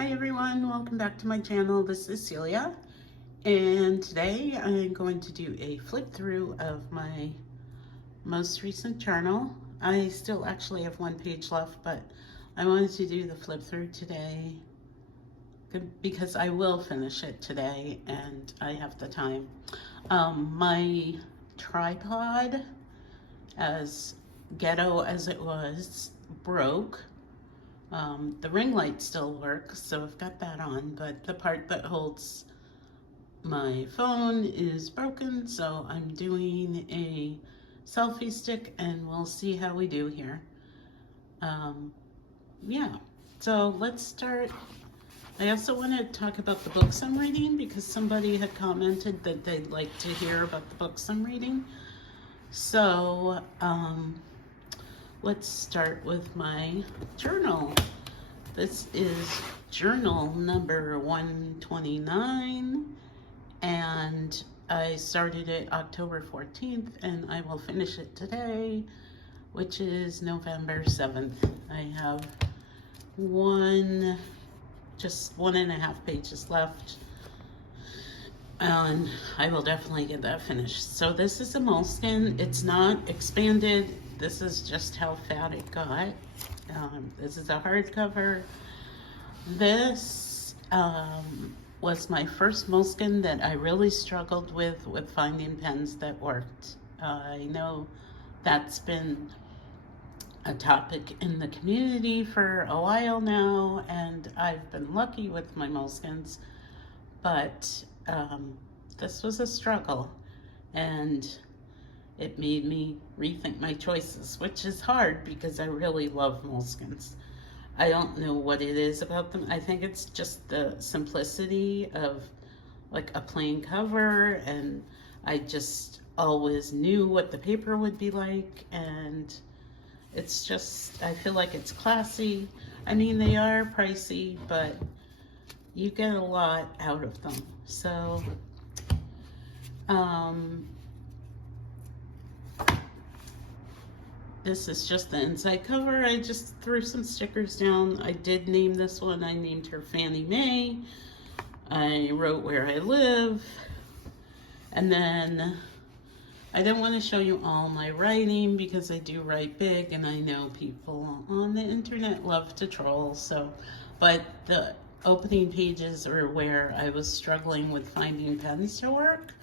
Hi everyone, welcome back to my channel. This is Celia, and today I'm going to do a flip through of my most recent journal. I still actually have one page left, but I wanted to do the flip through today because I will finish it today and I have the time. My tripod, as ghetto as it was, broke. The ring light still works, so I've got that on, but the part that holds my phone is broken, so I'm doing a selfie stick and we'll see how we do here. Yeah, so let's start. I also want to talk about the books I'm reading because somebody had commented that they'd like to hear about the books I'm reading. So let's start with my journal. This is journal number 129, and I started it October 14th, and I will finish it today, which is November 7th. I have just 1.5 pages left, and I will definitely get that finished. So this is a Moleskine. It's not expanded. This is just how fat it got. This is a hardcover. This was my first Moleskine that I really struggled with finding pens that worked. I know that's been a topic in the community for a while now, and I've been lucky with my Moleskines, but this was a struggle, and it made me rethink my choices, which is hard because I really love Moleskines. I don't know what it is about them. I think it's just the simplicity of like a plain cover, and I just always knew what the paper would be like, and it's just, I feel like it's classy. I mean, they are pricey, but you get a lot out of them. So, this is just the inside cover. I just threw some stickers down. I did name this one. I named her Fannie Mae. I wrote where I live. And then I don't want to show you all my writing because I do write big, and I know people on the internet love to troll. So, but the opening pages are where I was struggling with finding pens to work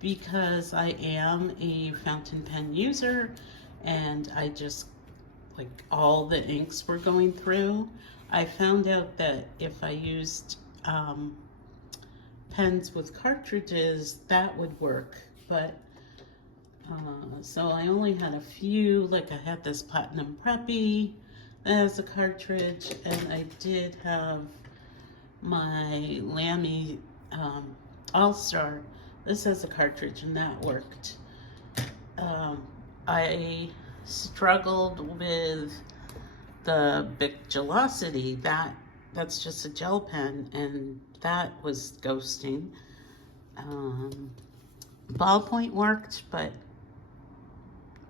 because I am a fountain pen user, and I just, like, all the inks were going through. I found out that if I used pens with cartridges, that would work, but so I only had a few. Like, I had this Platinum Preppy that has a cartridge, and I did have my Lamy All-Star. This has a cartridge, and that worked. I struggled with the Bic Gelocity. That's just a gel pen, and that was ghosting. Ballpoint worked, but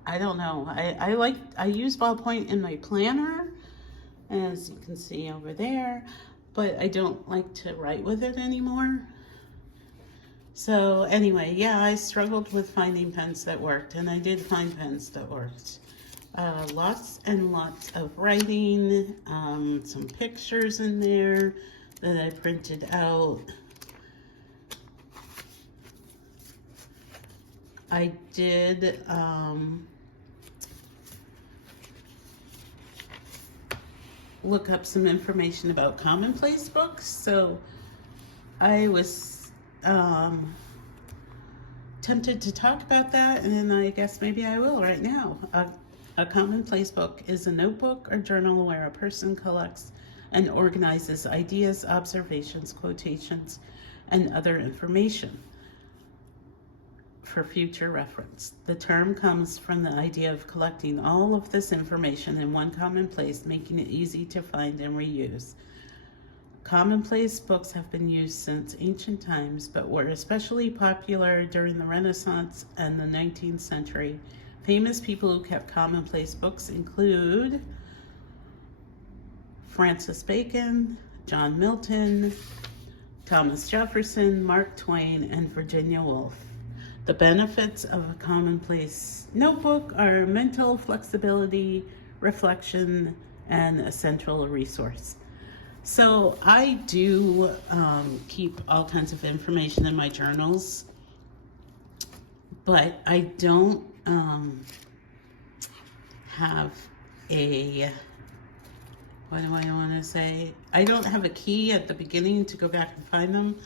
I don't know. I use ballpoint in my planner, as you can see over there, but I don't like to write with it anymore. So anyway, yeah, I struggled with finding pens that worked, and I did find pens that worked. Lots and lots of writing, some pictures in there that I printed out. I did look up some information about commonplace books, so I was tempted to talk about that, and I guess maybe I will right now. A commonplace book is a notebook or journal where a person collects and organizes ideas, observations, quotations, and other information for future reference. The term comes from the idea of collecting all of this information in one common place, making it easy to find and reuse. Commonplace books have been used since ancient times, but were especially popular during the Renaissance and the 19th century. Famous people who kept commonplace books include Francis Bacon, John Milton, Thomas Jefferson, Mark Twain, and Virginia Woolf. The benefits of a commonplace notebook are mental flexibility, reflection, and a central resource. So I do keep all kinds of information in my journals, but I don't have a, what do I want to say? I don't have a key at the beginning to go back and find them.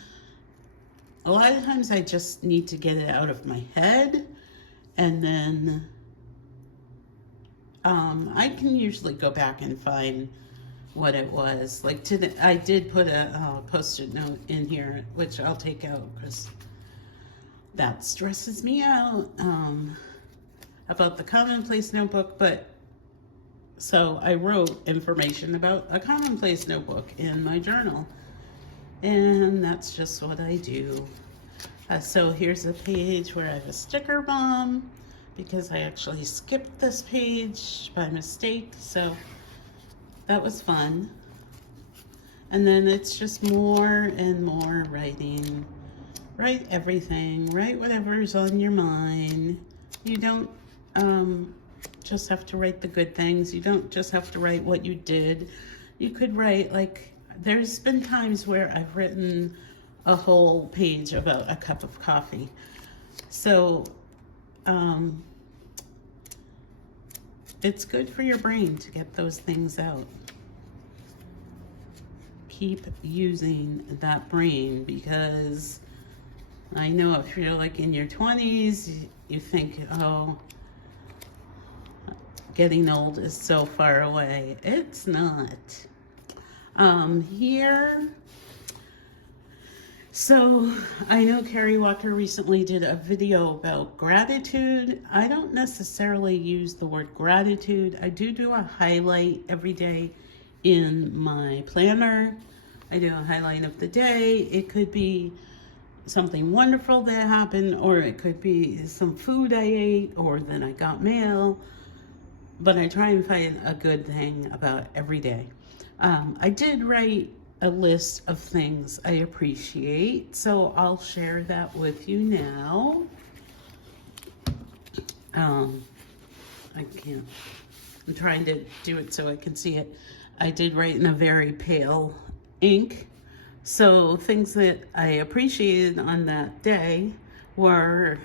A lot of times I just need to get it out of my head, and then I can usually go back and find what it was. Like I did put a post-it note in here, which I'll take out because that stresses me out, about the commonplace notebook. But so I wrote information about a commonplace notebook in my journal, and that's just what I do. So here's a page where I have a sticker bomb because I actually skipped this page by mistake, so that was fun. And then it's just more and more writing. Write everything, write whatever's on your mind. You don't just have to write the good things. You don't just have to write what you did. You could write, like, there's been times where I've written a whole page about a cup of coffee. So it's good for your brain to get those things out. Keep using that brain, because I know if you're like in your 20s, you think, oh, getting old is so far away. It's not. Here, so I know Carrie Walker recently did a video about gratitude. I don't necessarily use the word gratitude. I do a highlight every day in my planner. I do a highlight of the day. It could be something wonderful that happened, or it could be some food I ate, or then I got mail. But I try and find a good thing about every day. I did write a list of things I appreciate, so I'll share that with you now. I can't, I'm trying to do it so I can see it. I did write in a very pale ink. So things that I appreciated on that day were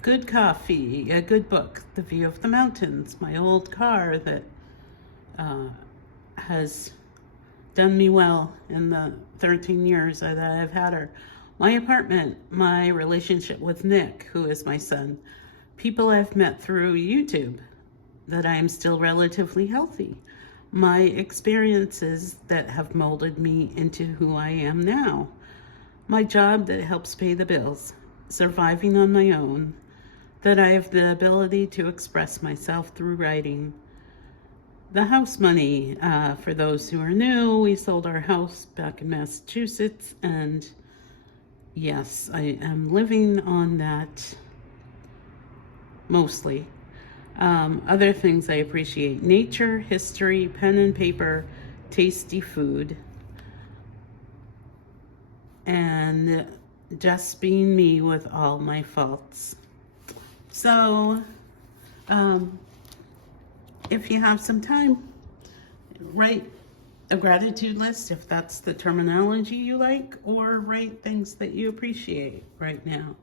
good coffee, a good book, The View of the Mountains, my old car that has done me well in the 13 years that I've had her, my apartment, my relationship with Nick, who is my son, people I've met through YouTube, that I am still relatively healthy, my experiences that have molded me into who I am now, my job that helps pay the bills, surviving on my own, that I have the ability to express myself through writing, the house money. For those who are new, we sold our house back in Massachusetts, and yes, I am living on that mostly. Other things I appreciate: nature, history, pen and paper, tasty food, and just being me with all my faults. So, if you have some time, write a gratitude list if that's the terminology you like, or write things that you appreciate right now.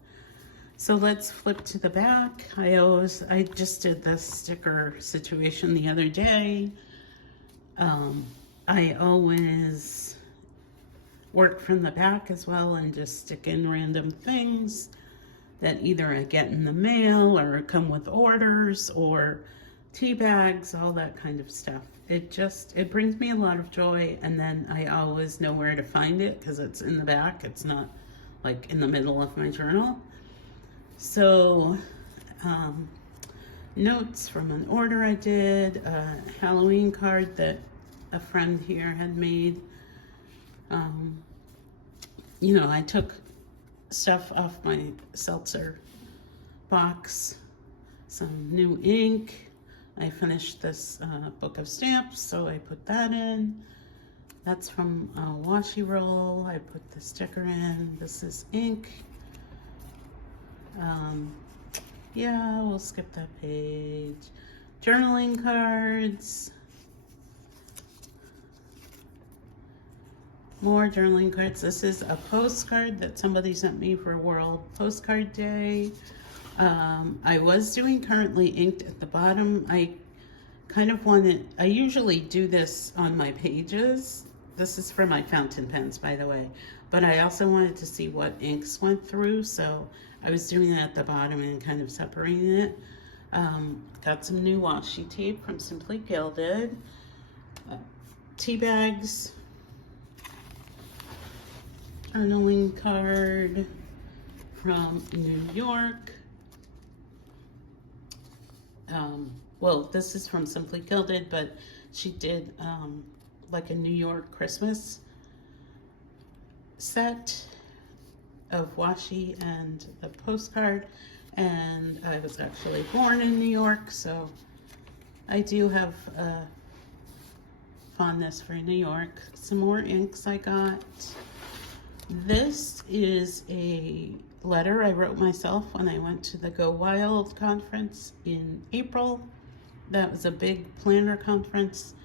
So let's flip to the back. I just did this sticker situation the other day. I always work from the back as well and just stick in random things that either I get in the mail or come with orders, or tea bags, all that kind of stuff. It brings me a lot of joy, and then I always know where to find it because it's in the back. It's not like in the middle of my journal. So, notes from an order I did, a Halloween card that a friend here had made. You know, I took stuff off my seltzer box, some new ink, I finished this book of stamps, so I put that in. That's from Washi Roll. I put the sticker in. This is ink. Yeah, we'll skip that page. Journaling cards. More journaling cards. This is a postcard that somebody sent me for World Postcard Day. I was doing currently inked at the bottom. I usually do this on my pages. This is for my fountain pens, by the way. But I also wanted to see what inks went through, so I was doing it at the bottom and kind of separating it. Got some new washi tape from Simply Gilded. Tea bags. Journaling card from New York. Well, this is from Simply Gilded, but she did like a New York Christmas set of washi and the postcard. And I was actually born in New York, so I do have a fondness for New York. Some more inks I got. This is a letter I wrote myself when I went to the Go Wild conference in April. That was a big planner conference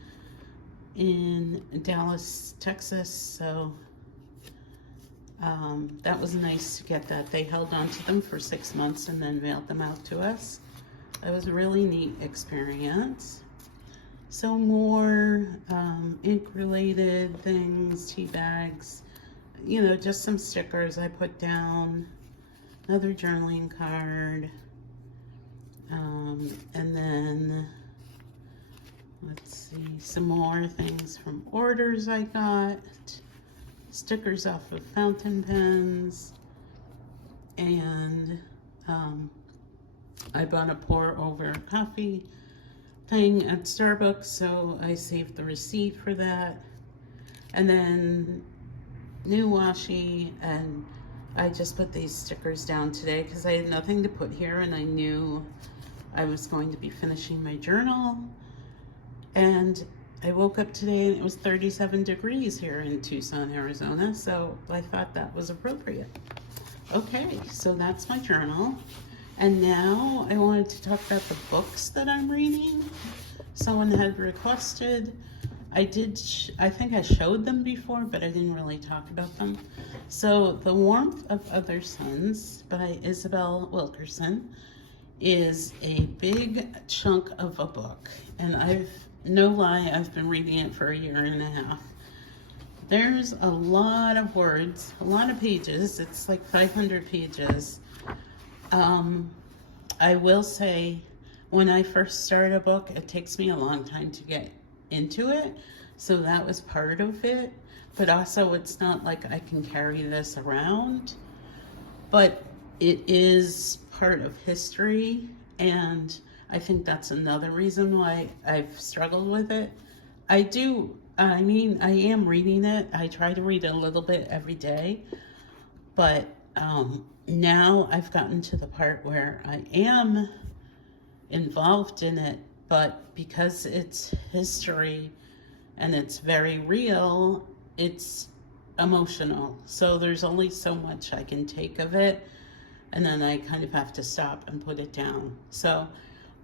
in Dallas, Texas, so that was nice to get that. They held on to them for 6 months and then mailed them out to us. It was a really neat experience. So more ink related things, tea bags, you know, just some stickers I put down, another journaling card, and then let's see, some more things from orders I got, stickers off of fountain pens, and I bought a pour over coffee thing at Starbucks, so I saved the receipt for that. And then new washi, and I just put these stickers down today because I had nothing to put here and I knew I was going to be finishing my journal. And I woke up today and it was 37 degrees here in Tucson, Arizona, so I thought that was appropriate. Okay, so that's my journal. And now I wanted to talk about the books that I'm reading. Someone had requested, I think I showed them before, but I didn't really talk about them. So The Warmth of Other Suns by Isabel Wilkerson is a big chunk of a book. And no lie, I've been reading it for a year and a half. There's a lot of words, a lot of pages. It's like 500 pages. I will say, when I first start a book, it takes me a long time to get into it. So that was part of it. But also, it's not like I can carry this around. But it is part of history, and I think that's another reason why I've struggled with it. I am reading it. I try to read it a little bit every day, but now I've gotten to the part where I am involved in it, but because it's history and it's very real, it's emotional. So there's only so much I can take of it, and then I kind of have to stop and put it down. So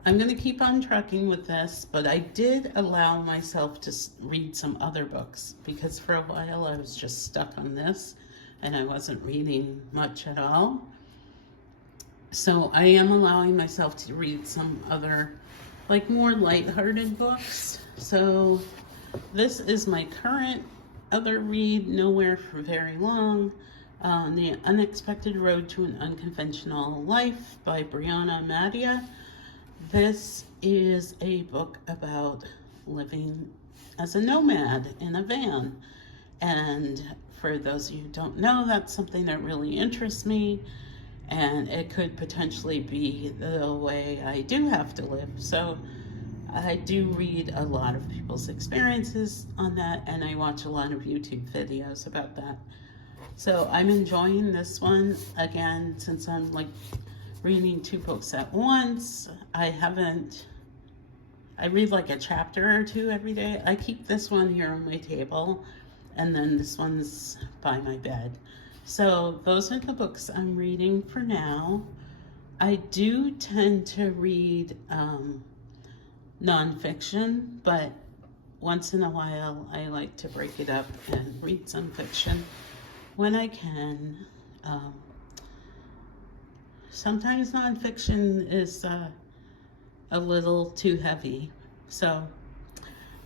I'm going to keep on trucking with this, but I did allow myself to read some other books because for a while I was just stuck on this and I wasn't reading much at all. So I am allowing myself to read some other, like, more lighthearted books. So this is my current other read, Nowhere for Very Long, The Unexpected Road to an Unconventional Life by Brianna Madia. This is a book about living as a nomad in a van. And for those of you who don't know, that's something that really interests me. And it could potentially be the way I do have to live. So I do read a lot of people's experiences on that, and I watch a lot of YouTube videos about that. So I'm enjoying this one. Again, since I'm like reading 2 books at once, I haven't I read like a chapter or two every day. I keep this one here on my table, and then this one's by my bed. So those are the books I'm reading for now. I do tend to read nonfiction, but once in a while I like to break it up and read some fiction when I can. Sometimes nonfiction is a little too heavy. So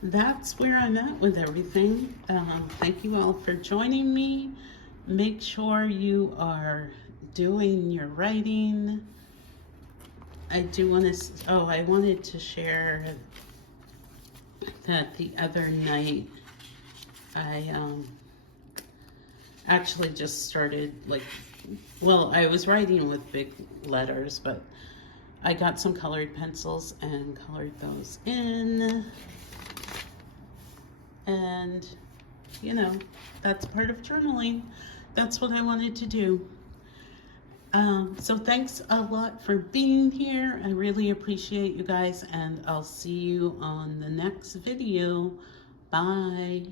that's where I'm at with everything. Thank you all for joining me. Make sure you are doing your writing. I do want to, I wanted to share that the other night I actually just started I was writing with big letters, but I got some colored pencils and colored those in. And, that's part of journaling. That's what I wanted to do. So thanks a lot for being here. I really appreciate you guys, and I'll see you on the next video. Bye.